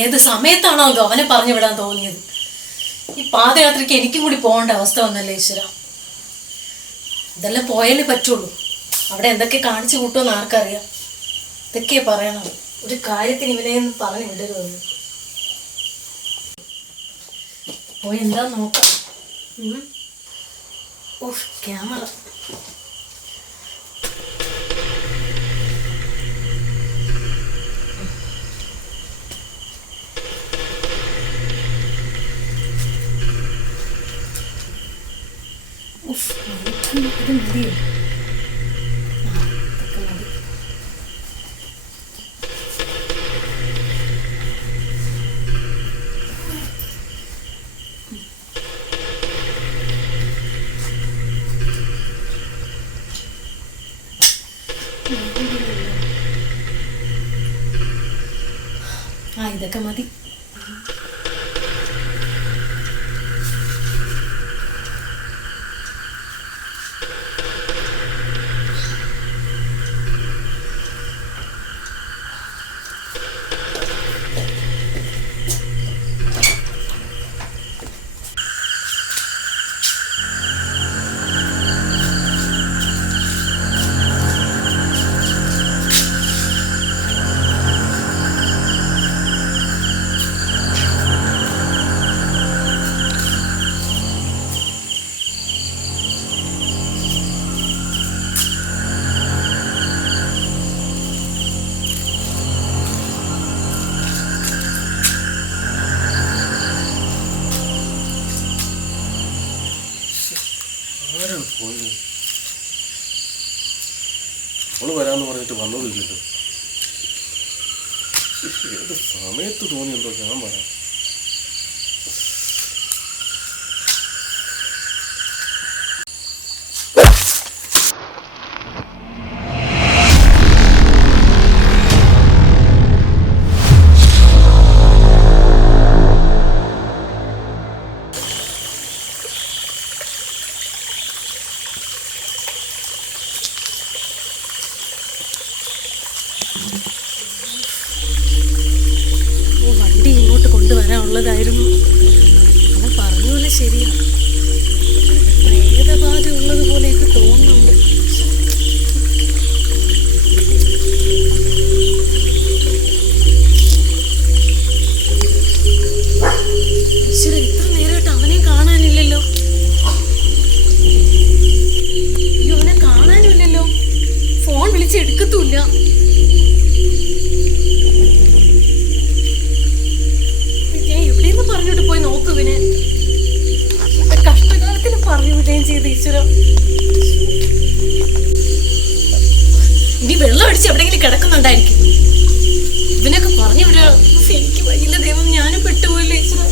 ഏത് സമയത്താണോ അത് അവനെ പറഞ്ഞു വിടാൻ തോന്നിയത്? ഈ പാദയാത്രയ്ക്ക് എനിക്കും കൂടി പോകേണ്ട അവസ്ഥ വന്നല്ലേ ഈശ്വര. ഇതെല്ലാം പോയാലേ പറ്റുള്ളൂ. അവിടെ എന്തൊക്കെ കാണിച്ചു കൂട്ടുമെന്ന് ആർക്കറിയാം. ഇതൊക്കെ പറയണം. ഒരു കാര്യത്തിന് ഇവനെയൊന്നും പറഞ്ഞു വിടരുതെന്ന്. പോയി എന്താ നോക്കാം. ഓഹ് ക്യാമറ. ഇത് മതിയോ? ഇതൊക്കെ മതി. അവള് വരാന്ന് പറഞ്ഞിട്ട് വന്നതില്ലല്ലോ. ഏത് സമയത്ത് തോന്നിയല്ലോ ഞാൻ വരാം. വണ്ടി ഇങ്ങോട്ട് കൊണ്ടുവരാനുള്ളതായിരുന്നു. അവൻ പറഞ്ഞ പോലെ ശരിയാണ്. പ്രേതബാധ ഉള്ളത് പോലെയൊക്കെ തോന്നുന്നുണ്ട്. ഈശ്വര, ഇത്ര നേരമായിട്ട് അവനെ കാണാനില്ലല്ലോ. അയ്യോ, അവനെ കാണാനില്ലല്ലോ. ഫോൺ വിളിച്ച് എടുക്കത്തുമില്ല. പറഞ്ഞിട്ട് പോയി നോക്കുവിനെ. കഷ്ടകാലത്തിന് പറഞ്ഞു വിടുകയും ചെയ്ത് ഈശ്വര. ഇനി വെള്ളം അടിച്ച് എവിടെയെങ്കിലും കിടക്കുന്നുണ്ടായിരിക്കും. ഇവനൊക്കെ പറഞ്ഞു വിടുക. എനിക്ക് വയ്യില്ല ദൈവം, ഞാനും പെട്ടുപോയില്ല ഈശ്വര.